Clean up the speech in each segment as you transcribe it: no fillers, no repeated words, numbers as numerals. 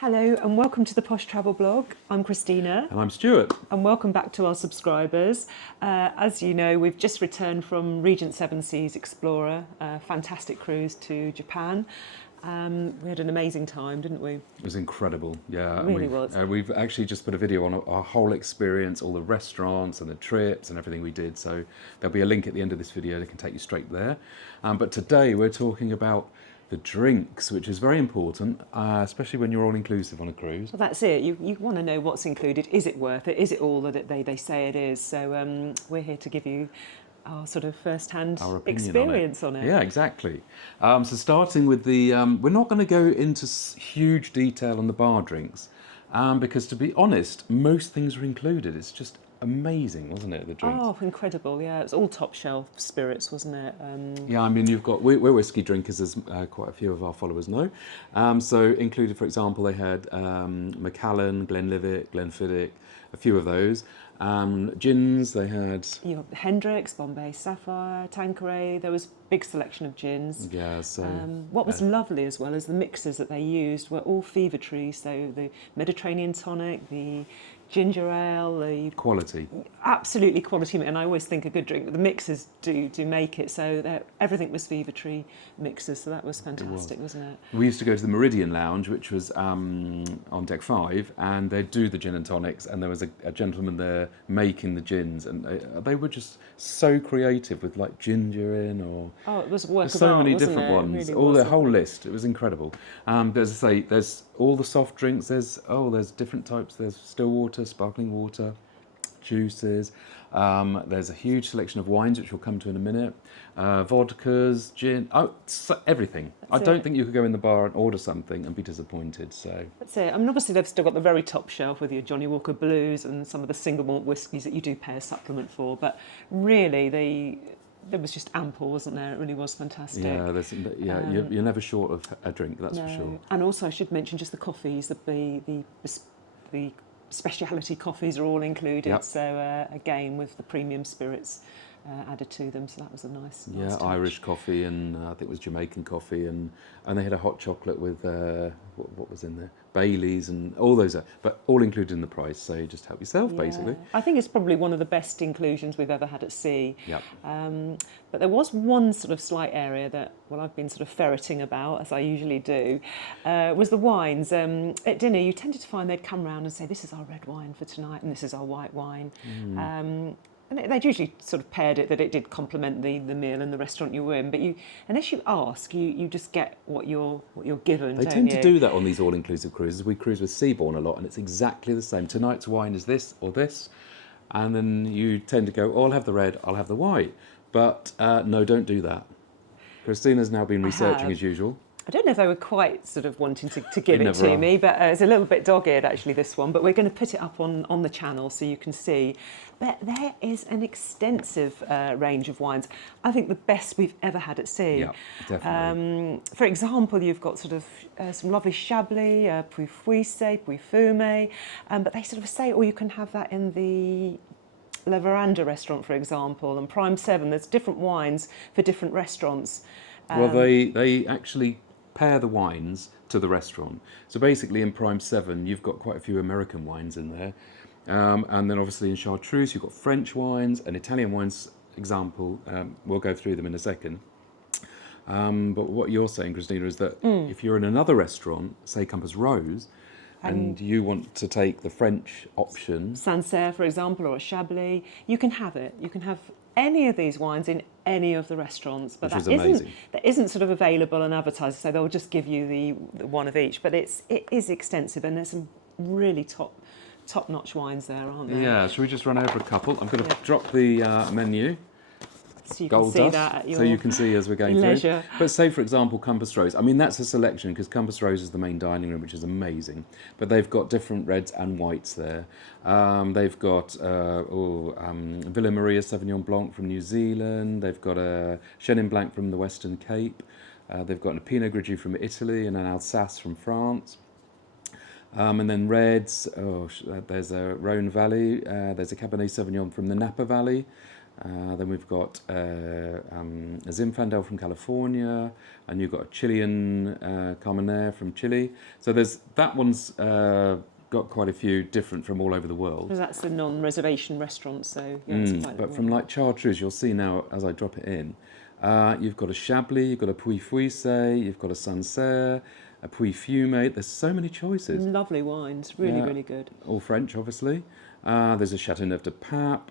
Hello and welcome to the Posh Travel Blog. I'm Christina. And I'm Stuart. And welcome back to our subscribers. As you know, we've just returned from Regent Seven Seas Explorer, a fantastic cruise to Japan. We had an amazing time, didn't we? It was incredible, yeah. It really was. We've actually just put a video on our whole experience, all the restaurants and the trips and everything we did. So there'll be a link at the end of this video that can take you straight there. But today we're talking about the drinks, which is very important, especially when you're all-inclusive on a cruise. Well, that's it. You want to know what's included. Is it worth it? Is it all that they say it is? So we're here to give you our sort of first-hand experience on it. Yeah, exactly. So starting with the, we're not going to go into huge detail on the bar drinks, because to be honest, most things are included. It's just amazing, wasn't it, the drinks? Oh, incredible, yeah. It was all top shelf spirits, wasn't it? Yeah, I mean, we're whiskey drinkers, as quite a few of our followers know. So included, for example, they had Macallan, Glenlivet, Glenfiddich, a few of those. Gins, they had... Hendrix, Bombay Sapphire, Tanqueray. There was a big selection of gins. Yeah, so... what was lovely as well is the mixers that they used were all fever trees. So the Mediterranean tonic, the ginger ale, the... Quality. Absolutely quality. And I always think a good drink, but the mixers do make it. So everything was fever tree mixers. So that was fantastic, wasn't it? We used to go to the Meridian Lounge, which was on deck 5, and they'd do the gin and tonics, and there was a gentleman there making the gins, and they were just so creative with like ginger in, or it was work of so art, many wasn't different it? ones. Really All was, the whole list. It was incredible. As I say, there's all the soft drinks. There's different types. There's still water, sparkling water, juices. There's a huge selection of wines, which we'll come to in a minute. Vodkas, gin, everything. I don't think you could go in the bar and order something and be disappointed. So that's it. I mean, obviously they've still got the very top shelf with your Johnny Walker Blues and some of the single malt whiskies that you do pay a supplement for. But really, there was just ample, wasn't there? It really was fantastic. Yeah, you're never short of a drink, that's for sure. And also, I should mention just the coffees, the speciality coffees are all included. Yep. So again, with the premium spirits added to them, so that was a nice touch. Irish coffee, and I think it was Jamaican coffee, and they had a hot chocolate with what was in there, Baileys and all those, but all included in the price. So you just help yourself, basically. I think it's probably one of the best inclusions we've ever had at sea. Yep. But there was one sort of slight area that, I've been sort of ferreting about, as I usually do, was the wines. At dinner, you tended to find they'd come round and say, this is our red wine for tonight, and this is our white wine. And they'd usually sort of paired it that it did complement the meal and the restaurant you were in. But unless you ask, you just get what you're given. They tend to do that on these all-inclusive cruises. We cruise with Seabourn a lot, and it's exactly the same. Tonight's wine is this or this, and then you tend to go, I'll have the red, I'll have the white. But no, don't do that. Christina's now been researching as usual. I don't know if they were quite sort of wanting to give it to me, but it's a little bit dog-eared actually, this one. But we're going to put it up on the channel so you can see. But there is an extensive range of wines. I think the best we've ever had at sea. Yeah, definitely. For example, you've got sort of some lovely Chablis, Puy Fuissé, Puy Fumé, but they sort of say, you can have that in the La Veranda restaurant, for example, and Prime 7. There's different wines for different restaurants. Well, they actually pair the wines to the restaurant. So basically in Prime 7, you've got quite a few American wines in there. And then obviously in Chartreuse, you've got French wines and Italian wines, example. We'll go through them in a second. But what you're saying, Christina, is that if you're in another restaurant, say Compass Rose, and you want to take the French option... Sancerre, for example, or a Chablis, you can have it. You can have any of these wines in any of the restaurants, but that isn't sort of available and advertised, so they'll just give you the one of each. But it is extensive, and there's some really top-notch wines there, aren't there? Yeah, should we just run over a couple? I'm going to drop the menu. So you can see that at your so you can see as we're going leisure. through. But say, for example, Compass Rose. I mean, that's a selection because Compass Rose is the main dining room, which is amazing. But they've got different reds and whites there. They've got Villa Maria Sauvignon Blanc from New Zealand. They've got a Chenin Blanc from the Western Cape. They've got a Pinot Grigio from Italy and an Alsace from France. And then reds, there's a Rhone Valley. There's a Cabernet Sauvignon from the Napa Valley. Then we've got a Zinfandel from California, and you've got a Chilean Carmenere from Chile. So that one's got quite a few different from all over the world. Because that's the non-reservation restaurant, so yeah, it's quite But from like Chartreuse, you'll see now as I drop it in, you've got a Chablis, you've got a Puy Fuissé, you've got a Sancerre, a Puy Fumé. There's so many choices. lovely wines, really, Yeah. really good. All French, obviously. There's a Chateauneuf de Pape.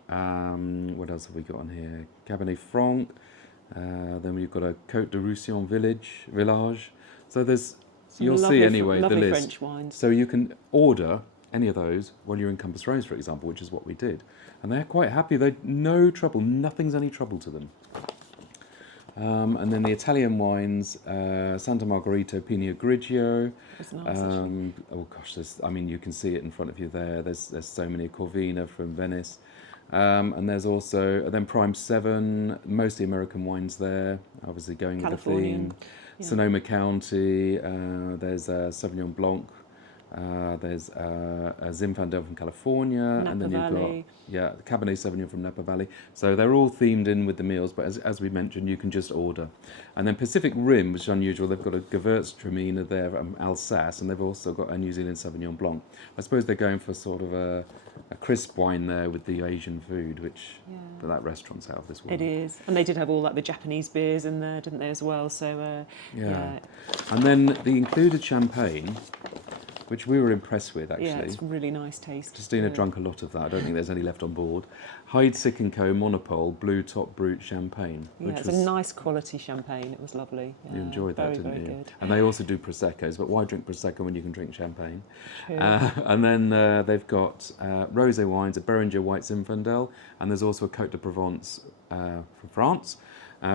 What else have we got on here? Cabernet Franc. Then we've got a Côte de Roussillon village. So you'll see anyway lovely the list. French wines. So you can order any of those while you're in Compass Rose, for example, which is what we did. And they're quite happy. They no trouble. Nothing's any trouble to them. And then the Italian wines, Santa Margherita Pinot Grigio. It's nice, actually. Oh gosh, you can see it in front of you there. There's so many. Corvina from Venice. And there's also, then Prime 7, mostly American wines there, obviously going with the theme. Yeah. Sonoma County, there's Sauvignon Blanc, there's a Zinfandel from California, Napa and then you've Valley. got Cabernet Sauvignon from Napa Valley. So they're all themed in with the meals, but as we mentioned, you can just order. And then Pacific Rim, which is unusual, they've got a Gewürztraminer there from Alsace, and they've also got a New Zealand Sauvignon Blanc. I suppose they're going for sort of a crisp wine there with the Asian food, which that restaurant's out of this world. It is. And they did have all like the Japanese beers in there, didn't they, as well? So, Yeah. And then the included champagne, which we were impressed with, actually. yeah, it's really nice taste. Justina drank a lot of that. I don't think there's any left on board. Hyde Sick & Co. Monopole Blue Top Brut Champagne. Yeah, it's a nice quality champagne. It was lovely. Yeah, You enjoyed that, didn't very you? Good. And they also do Proseccos, but why drink Prosecco when you can drink champagne? True. And then they've got rosé wines, a Beringer White Zinfandel, and there's also a Côte de Provence from France,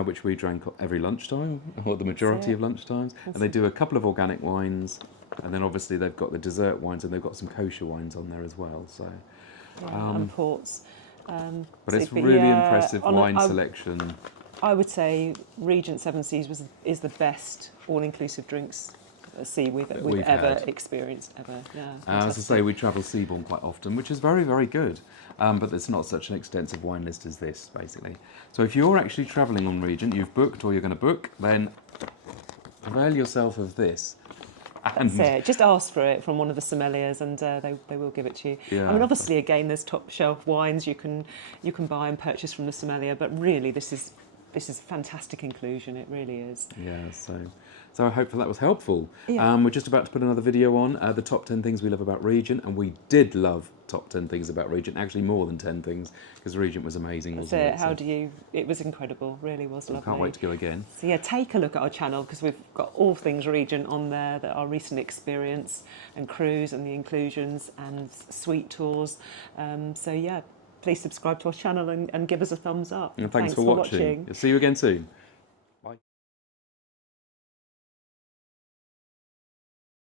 which we drank every lunchtime, or the majority of lunchtimes. And they do a couple of organic wines, and then obviously they've got the dessert wines, and they've got some kosher wines on there as well. So, And ports. but it's really impressive wine selection. I would say Regent Seven Seas is the best all-inclusive drinks at sea we've ever had. experienced ever. Yeah. As I fantastic. say, we travel seaborne quite often, which is very, very good. But there's not such an extensive wine list as this, basically. So if you're actually travelling on Regent, you've booked or you're going to book, then avail yourself of this. And That's it. Just ask for it from one of the sommeliers, and they will give it to you. Yeah. I mean, obviously, again, there's top shelf wines you can buy and purchase from the sommelier, but really, this is fantastic inclusion. It really is. yeah, so I hope that was helpful. Yeah. We're just about to put another video on, the top 10 things we love about Regent, and we did love top 10 things about Regent, actually more than 10 things, because Regent was amazing, That's wasn't it. it? It was incredible. Really was lovely. Can't wait to go again. So yeah, take a look at our channel because we've got all things Regent on there, that our recent experience and cruise and the inclusions and suite tours. So yeah, please subscribe to our channel and give us a thumbs up. And thanks for watching. See you again soon.